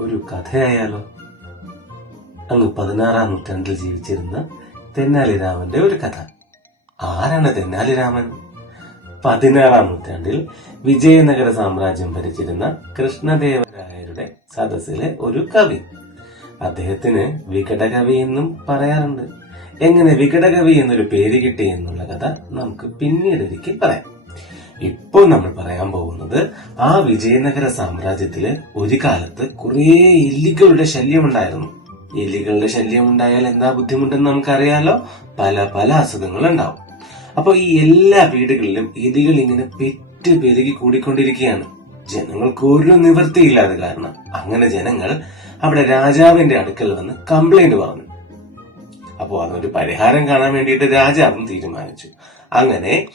ഒരു കഥയായാലോ. അങ്ങ് പതിനാറാം നൂറ്റാണ്ടിൽ ജീവിച്ചിരുന്ന തെന്നാലിരാമന്റെ ഒരു കഥ. ആരാണ് തെന്നാലിരാമൻ? പതിനാറാം നൂറ്റാണ്ടിൽ വിജയനഗര സാമ്രാജ്യം ഭരിച്ചിരുന്ന കൃഷ്ണദേവരായരുടെ സദസ്സിലെ ഒരു കവി. അദ്ദേഹത്തിന് വികടകവി എന്നും പറയാറുണ്ട്. എങ്ങനെ വികടകവി എന്നൊരു പേര് കിട്ടി എന്നുള്ള കഥ നമുക്ക് പിന്നീട് ഒരിക്കൽ പറയാം. ഇപ്പോൾ നമ്മൾ പറയാൻ പോകുന്നത് ആ വിജയനഗര സാമ്രാജ്യത്തിൽ ഒരു കാലത്ത് കുറേ എലികളുടെ ശല്യമുണ്ടായിരുന്നു. എലികളുടെ ശല്യം ഉണ്ടായാൽ എന്താ ബുദ്ധിമുട്ടെന്ന് നമുക്കറിയാലോ? പല പല അസുഖങ്ങൾ ഉണ്ടാവും അപ്പോൾ ഈ എല്ലാ വീടുകളിലും എലികൾ ഇങ്ങനെ പെറ്റ് പെരുകി കൂടിക്കൊണ്ടിരിക്കുകയാണ്. ജനങ്ങൾക്ക് ഒരു നിവൃത്തിയില്ലാതെ കാരണം. അങ്ങനെ ജനങ്ങൾ അവിടെ രാജാവിന്റെ അടുക്കൽ വന്ന് കംപ്ലൈന്റ് പറഞ്ഞു. അപ്പോൾ അതിനൊരു പരിഹാരം കാണാൻ വേണ്ടിയിട്ട് രാജാവും തീരുമാനിച്ചു. അങ്ങനെ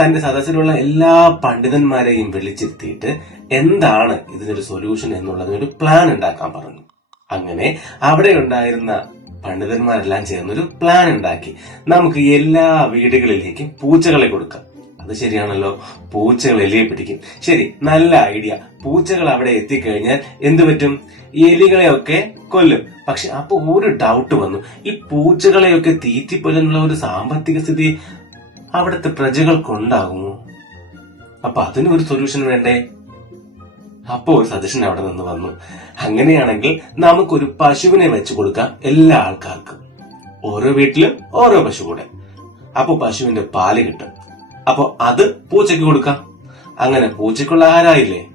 തന്റെ സദസ്സിലുള്ള എല്ലാ പണ്ഡിതന്മാരെയും വിളിച്ചിരുത്തിയിട്ട് എന്താണ് ഇതിനൊരു സൊല്യൂഷൻ എന്നുള്ളതിനൊരു പ്ലാൻ ഉണ്ടാക്കാൻ പറഞ്ഞു. അങ്ങനെ അവിടെ ഉണ്ടായിരുന്ന പണ്ഡിതന്മാരെല്ലാം ചേർന്നൊരു പ്ലാൻ ഉണ്ടാക്കി. നമുക്ക് എല്ലാ വീടുകളിലേക്കും പൂച്ചകളെ കൊടുക്കാം. അത് ശരിയാണല്ലോ. പൂച്ചകൾ എലിയെ പിടിക്കും. ശരി നല്ല ഐഡിയ പൂച്ചകൾ അവിടെ എത്തിക്കഴിഞ്ഞാൽ എന്തു പറ്റും? എലികളെയൊക്കെ കൊല്ലും. പക്ഷെ അപ്പൊ ഒരു ഡൗട്ട് വന്നു. ഈ പൂച്ചകളെയൊക്കെ തീറ്റിപ്പൊല്ലുള്ള ഒരു സാമ്പത്തിക സ്ഥിതി അവിടുത്തെ പ്രജകൾക്കുണ്ടാകുമോ അപ്പൊ അതിന് ഒരു സൊല്യൂഷൻ വേണ്ടേ? അപ്പോ ഒരു സജഷൻ അവിടെ നിന്ന് വന്നു. അങ്ങനെയാണെങ്കിൽ നമുക്കൊരു പശുവിനെ വെച്ചു കൊടുക്കാം എല്ലാ ആൾക്കാർക്കും. ഓരോ വീട്ടിലും ഓരോ പശു കൂടെ. അപ്പൊ പശുവിന്റെ പാൽ കിട്ടും. അപ്പൊ അത് പൂച്ചയ്ക്ക് കൊടുക്കാം. അങ്ങനെ പൂച്ചയ്ക്കുള്ള ആരായില്ലേ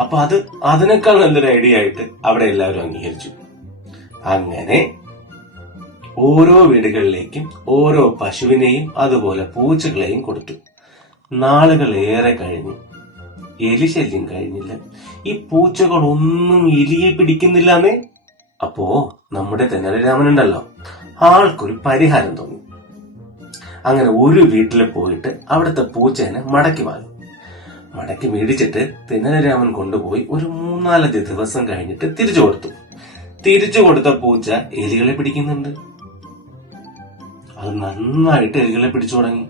അപ്പൊ അത് അതിനേക്കാൾ നല്ലൊരു ഐഡിയ ആയിട്ട് അവിടെ എല്ലാവരും അംഗീകരിച്ചു. അങ്ങനെ ഓരോ വീടുകളിലേക്കും ഓരോ പശുവിനെയും അതുപോലെ പൂച്ചകളെയും കൊടുത്തു. നാളുകൾ ഏറെ കഴിഞ്ഞു. എലി ശല്യം കഴിഞ്ഞില്ല. ഈ പൂച്ചകൾ ഒന്നും എലിയെ പിടിക്കുന്നില്ലെന്നേ? അപ്പോ നമ്മുടെ തെന്നലരാമനുണ്ടല്ലോ ആൾക്കൊരു പരിഹാരം തോന്നി. അങ്ങനെ ഒരു വീട്ടിൽ പോയിട്ട് അവിടുത്തെ പൂച്ചേനെ മടക്കി വാങ്ങി. മടക്കി മേടിച്ചിട്ട് തെന്നലരാമൻ കൊണ്ടുപോയി ഒരു മൂന്നാലഞ്ച് ദിവസം കഴിഞ്ഞിട്ട് തിരിച്ചു കൊടുത്തു. തിരിച്ചു കൊടുത്ത പൂച്ച എലികളെ പിടിക്കുന്നുണ്ട്. അത് നന്നായിട്ട് എലികളെ പിടിച്ചു തുടങ്ങി.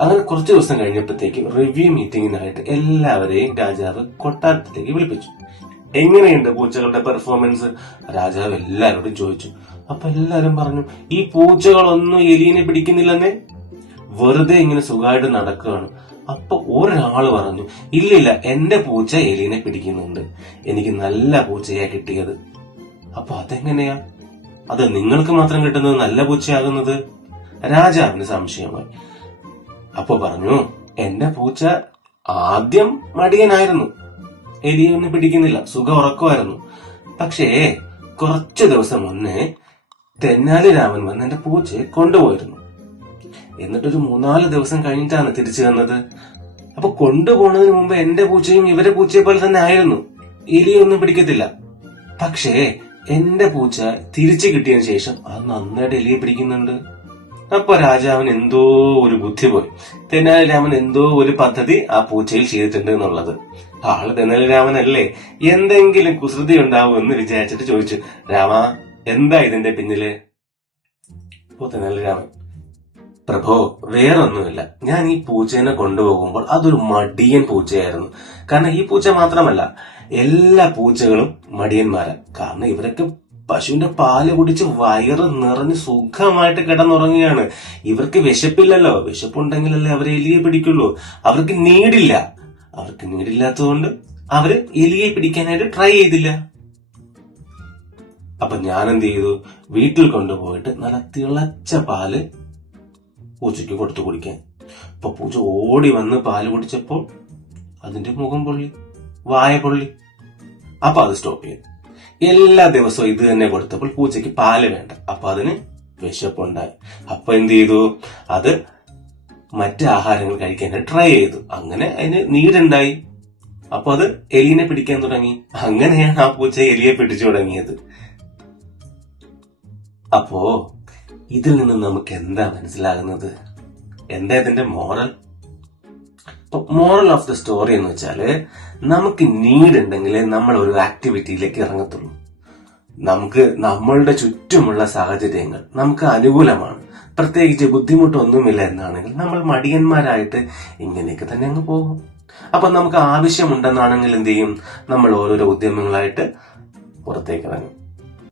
അങ്ങനെ കുറച്ച് ദിവസം കഴിഞ്ഞപ്പോഴത്തേക്ക് റിവ്യൂ മീറ്റിംഗിനായിട്ട് എല്ലാവരെയും രാജാവ് കൊട്ടാരത്തിലേക്ക് വിളിപ്പിച്ചു. എങ്ങനെയുണ്ട് പൂച്ചകളുടെ പെർഫോമൻസ് രാജാവ് എല്ലാവരോടും ചോദിച്ചു. അപ്പൊ എല്ലാരും പറഞ്ഞു ഈ പൂച്ചകളൊന്നും എലീനെ പിടിക്കുന്നില്ലെന്നേ? വെറുതെ ഇങ്ങനെ സുഖമായിട്ട് നടക്കുകയാണ്. അപ്പൊ ഒരാൾ പറഞ്ഞു ഇല്ലില്ല എന്റെ പൂച്ച എലീനെ പിടിക്കുന്നുണ്ട്. എനിക്ക് നല്ല പൂച്ചയാ കിട്ടിയത്. അപ്പൊ അതെങ്ങനെയാ? അത് നിങ്ങൾക്ക് മാത്രം കിട്ടുന്നത് നല്ല പൂച്ചയാകുന്നത്? രാജാവിന് സംശയമായി. അപ്പൊ പറഞ്ഞു എന്റെ പൂച്ച ആദ്യം മടിയനായിരുന്നു. എലിയൊന്നും പിടിക്കുന്നില്ല. സുഖം ഉറക്കമായിരുന്നു. പക്ഷേ കുറച്ചു ദിവസം മുന്നേ തെന്നാലി രാമൻ വന്ന് എന്റെ പൂച്ചയെ കൊണ്ടുപോയിരുന്നു. എന്നിട്ടൊരു മൂന്നാൽ ദിവസം കഴിഞ്ഞിട്ടാണ് തിരിച്ചു വന്നത്. അപ്പൊ കൊണ്ടുപോകുന്നതിന് മുമ്പ് എന്റെ പൂച്ചയും ഇവരെ പൂച്ചയെ പോലെ തന്നെ ആയിരുന്നു. എലിയൊന്നും പിടിക്കത്തില്ല. പക്ഷേ എന്റെ പൂച്ച തിരിച്ചു കിട്ടിയതിനു ശേഷം അത് നന്നായിട്ട് എലിയെ പിടിക്കുന്നുണ്ട്. അപ്പൊ രാജാവിന് എന്തോ ഒരു ബുദ്ധി പോയി. തെന്നാലി രാമൻ എന്തോ ഒരു പദ്ധതി ആ പൂച്ചയിൽ ചെയ്തിട്ടുണ്ട് എന്നുള്ളത്. ആൾ തെന്നാലി രാമനല്ലേ എന്തെങ്കിലും കുസൃതി ഉണ്ടാവും എന്ന് വിചാരിച്ചിട്ട് ചോദിച്ചു. രാമ എന്താ ഇതിന്റെ പിന്നിൽ? അപ്പോ തെന്നാലി രാമൻ പ്രഭോ വേറൊന്നുമില്ല. ഞാൻ ഈ പൂച്ചേനെ കൊണ്ടുപോകുമ്പോൾ അതൊരു മടിയൻ പൂച്ചയായിരുന്നു. കാരണം ഈ പൂച്ച മാത്രമല്ല എല്ലാ പൂച്ചകളും മടിയന്മാരാണ് കാരണം ഇവരൊക്കെ പശുവിന്റെ പാൽ കുടിച്ച് വയറ് നിറഞ്ഞ് സുഖമായിട്ട് കിടന്നുറങ്ങുകയാണ്. ഇവർക്ക് വിശപ്പില്ലല്ലോ. വിശപ്പുണ്ടെങ്കിലല്ലേ അവരെ എലിയെ പിടിക്കുള്ളൂ. അവർക്ക് നീടില്ല. അവർക്ക് നീടില്ലാത്തതുകൊണ്ട് അവർ എലിയെ പിടിക്കാനായിട്ട് ട്രൈ ചെയ്തില്ല. അപ്പൊ ഞാൻ എന്ത് ചെയ്തു? വീട്ടിൽ കൊണ്ടുപോയിട്ട് നല്ല തിളച്ച പാൽ പൂച്ചയ്ക്ക് കൊടുത്തു കുടിക്കാൻ. അപ്പൊ പൂച്ച ഓടി വന്ന് പാൽ കുടിച്ചപ്പോൾ അതിന്റെ മുഖം പൊള്ളി വായ പൊള്ളി. അപ്പൊ അത് സ്റ്റോപ്പ് ചെയ്തു. എല്ലാ ദിവസവും ഇത് തന്നെ കൊടുത്തപ്പോൾ പൂച്ചയ്ക്ക് പാൽ വേണ്ട. അപ്പൊ അതിന് വിശപ്പുണ്ടായി. അപ്പൊ എന്ത് ചെയ്തു? അത് മറ്റ് ആഹാരങ്ങൾ കഴിക്കാൻ ട്രൈ ചെയ്തു. അങ്ങനെ അതിന് നീടുണ്ടായി അപ്പൊ അത് എലിനെ പിടിക്കാൻ തുടങ്ങി. അങ്ങനെയാണ് ആ പൂച്ച എലിയെ പിടിച്ചു തുടങ്ങിയത്. അപ്പോ ഇതിൽ നിന്ന് നമുക്ക് എന്താ മനസ്സിലാകുന്നത്? എന്താ ഇതിന്റെ moral moral of the story എന്ന് വെച്ചാൽ നമുക്ക് നീഡ് ഉണ്ടെങ്കിൽ നമ്മൾ ഒരു ആക്ടിവിറ്റിയിലേക്ക് ഇറങ്ങത്തുള്ളൂ. നമുക്ക് നമ്മളുടെ ചുറ്റുമുള്ള സാഹചര്യങ്ങൾ നമുക്ക് അനുകൂലമാണ്. പ്രത്യേകിച്ച് ബുദ്ധിമുട്ടൊന്നുമില്ല എന്നാണെങ്കിൽ നമ്മൾ മടിയന്മാരായിട്ട് ഇങ്ങനെയൊക്കെ തന്നെ അങ്ങ് പോകും. അപ്പൊ നമുക്ക് ആവശ്യമുണ്ടെന്നാണെങ്കിൽ എന്ത് ചെയ്യും? നമ്മൾ ഓരോരോ ഉദ്യമങ്ങളായിട്ട് പുറത്തേക്ക് ഇറങ്ങി.